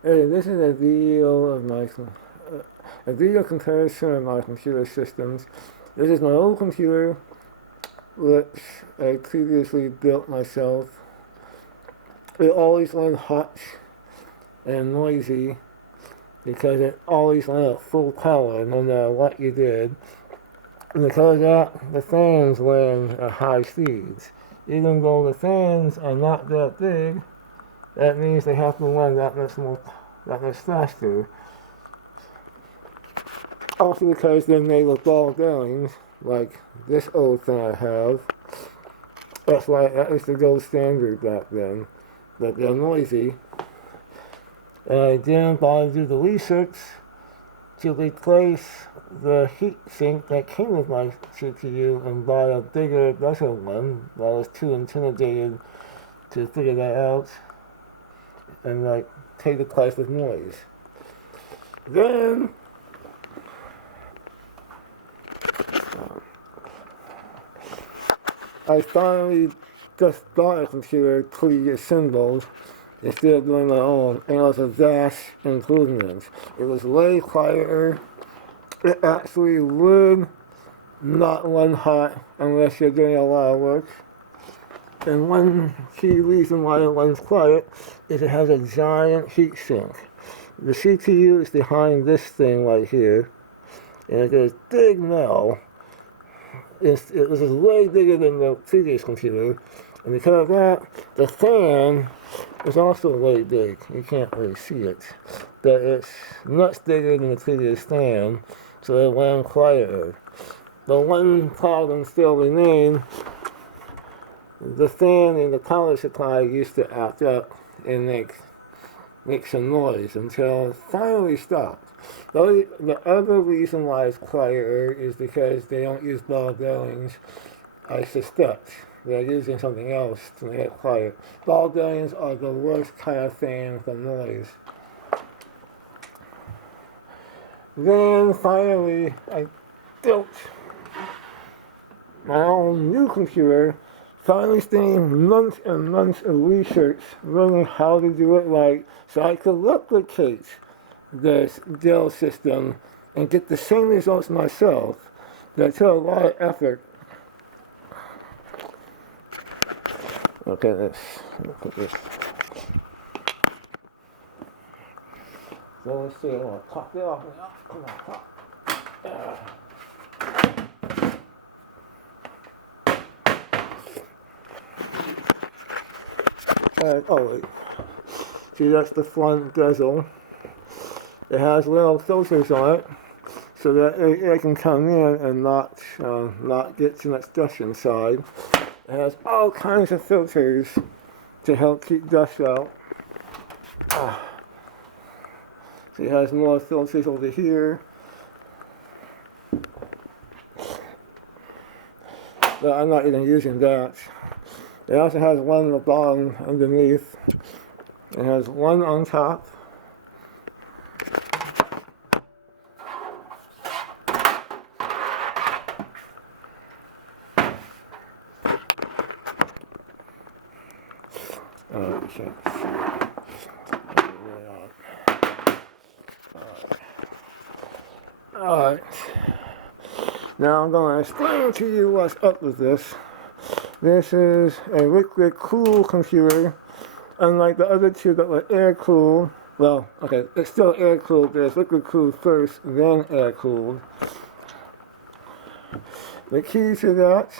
Hey, this is a video of a video comparison of my computer systems. This is my old computer, which I previously built myself. It always went hot and noisy because it always went at full power no matter what you did. And because of that, the fans ran at high speeds. Even though the fans are not that big, that means they have to run that much faster. Also because they're made with ball bearings, like this old thing I have. That's why that was the gold standard back then. But they're noisy. And I didn't bother to do the research to replace the heat sink that came with my CPU and buy a bigger, better one. I was too intimidated to figure that out and pay the price with noise. Then I finally just bought a computer pre-assembled instead of doing my own, and it was a vast improvement. It was way quieter. It actually would not run hot unless you're doing a lot of work. And one key reason why it runs quiet is it has a giant heat sink. The CPU is behind this thing right here, and it goes big now. It was way bigger than the previous computer, and because of that, the fan is also way big. You can't really see it, but it's much bigger than the previous fan, so it ran quieter. The one problem still remained. The fan in the power supply used to act up and make some noise until it finally stopped. The other reason why it's quieter is because they don't use ball bearings, I suspect. They're using something else to make it quiet. Ball bearings are the worst kind of fan for noise. Then finally, I built my own new computer, finally spending months and months of research learning how to do it right so I could replicate this Dell system and get the same results myself. That took a lot of effort. Okay, let's put this. So let's see, I want to pop it off. Come on, pop. Oh wait. See, that's the front bezel. It has little filters on it so that air can come in and not get too much dust inside. It has all kinds of filters to help keep dust out. So it has more filters over here. But I'm not even using that. It also has one on the bottom underneath. It has one on top. Okay. Alright. Now I'm going to explain to you what's up with this. This is a liquid cooled computer. Unlike the other two that were air cooled, well, okay, it's still air cooled, but it's liquid cooled first, then air cooled. The key to that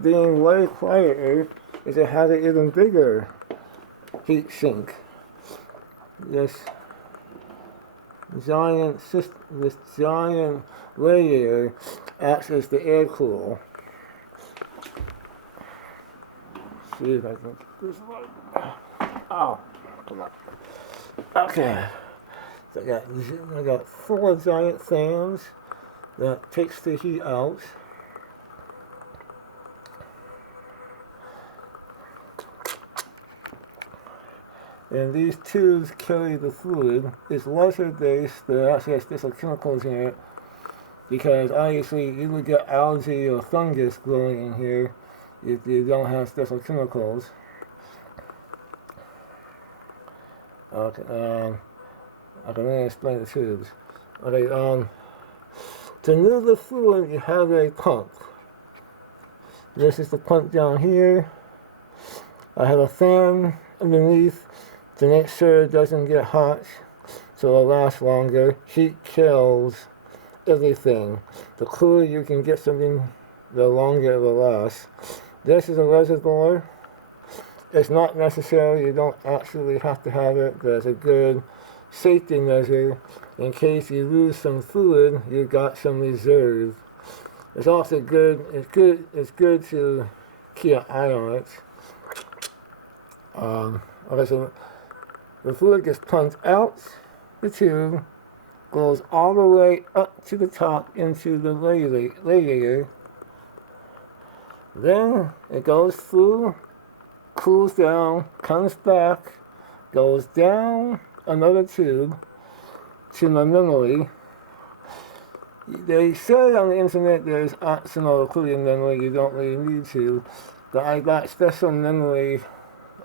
being way quieter is it has an even bigger heat sink. This giant radiator acts as the air cooler. See if I can get this right. Oh, come on. Okay. So I got 4 giant fans that takes the heat out. And these tubes carry the fluid. It's water based, but it actually has special chemicals in it because obviously you would get algae or fungus growing in here if you don't have special chemicals. Okay, I can then explain the tubes. Okay, to move the fluid, you have a pump. This is the pump down here. I have a fan underneath to make sure it doesn't get hot, so it'll last longer. Heat kills everything. The cooler you can get something, the longer it will last. This is a reservoir. It's not necessary, you don't actually have to have it, but it's a good safety measure. In case you lose some fluid, you got some reserve. It's also good, it's good to keep an eye on it. Okay, so the fluid gets pumped out the tube, goes all the way up to the top into the radiator. Then it goes through, cools down, comes back, goes down another tube to the memory. They say on the internet there's optional including memory, you don't really need to, but I got special memory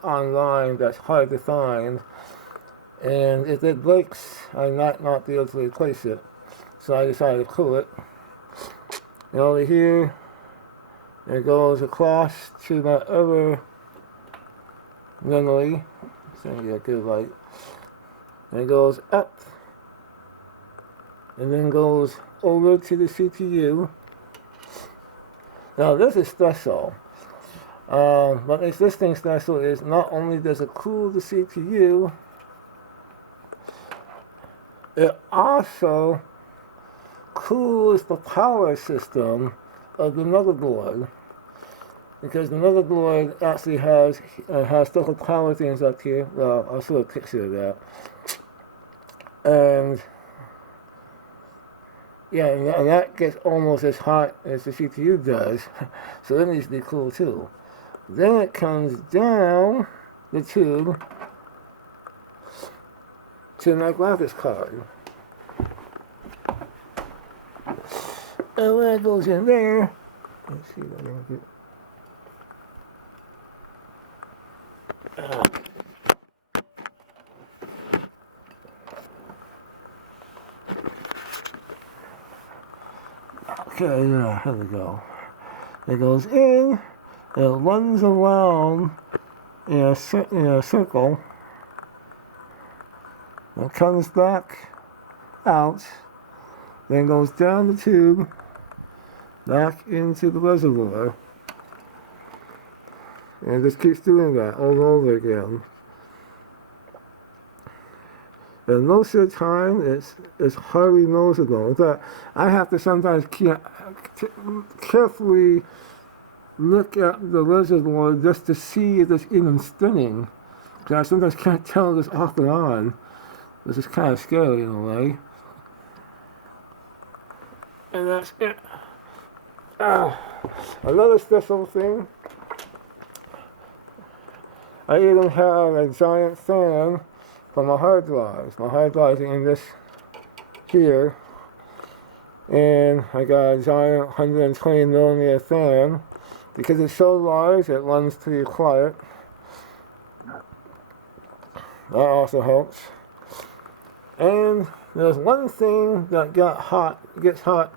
online that's hard to find, and if it breaks, I might not be able to replace it. So I decided to cool it. And over here, it goes across to that other memory, so you get good light. And it goes up, and then goes over to the CPU. Now this is special. What makes this thing special is not only does it cool the CPU, it also cools the power system of the motherboard. Because the motherboard actually has special power things up here. Well, I'll show a picture of that. And yeah, and that gets almost as hot as the CPU does. So it needs to be cool too. Then it comes down the tube to my graphics card. And when it goes in there, let's see what I can do. Okay, yeah, here we go. It goes in, it runs around in a circle, and comes back out, then goes down the tube, back into the reservoir, and just keeps doing that all over again. And most of the time, it's hardly noticeable. In fact, I have to sometimes carefully look at the reservoir just to see if it's even spinning. Because I sometimes can't tell this off and on. This is kind of scary in a way. And that's it. Another special thing, I even have a giant fan for my hard drives. My hard drives are in this here, and I got a giant 120 millimeter fan. Because it's so large, it runs pretty quiet. That also helps. And there's one thing that gets hot,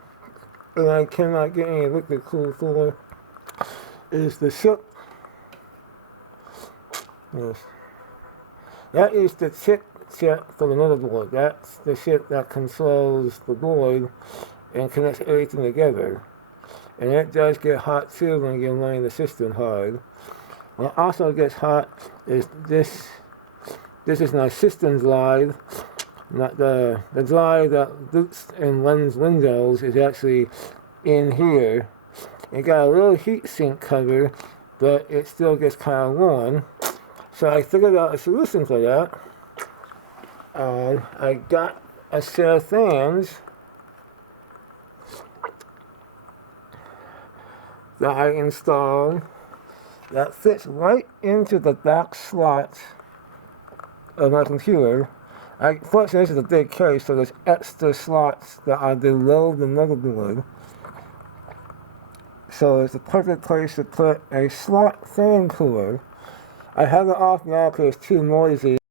and I cannot get any liquid cooled for, is the chip. Yes. That is the chip for the motherboard. That's the chip that controls the board and connects everything together. And it does get hot too when you're running the system hard. What also gets hot is this. This is my system drive. Not the drive that boots and runs Windows is actually in here. It got a little heat sink cover, but it still gets kind of warm. So I figured out a solution for that. I got a set of fans that I installed that fits right into the back slot of my computer. Fortunately, this is a big case, so there's extra slots that are below the motherboard. So it's the perfect place to put a slot fan cooler. I have it off now because it's too noisy.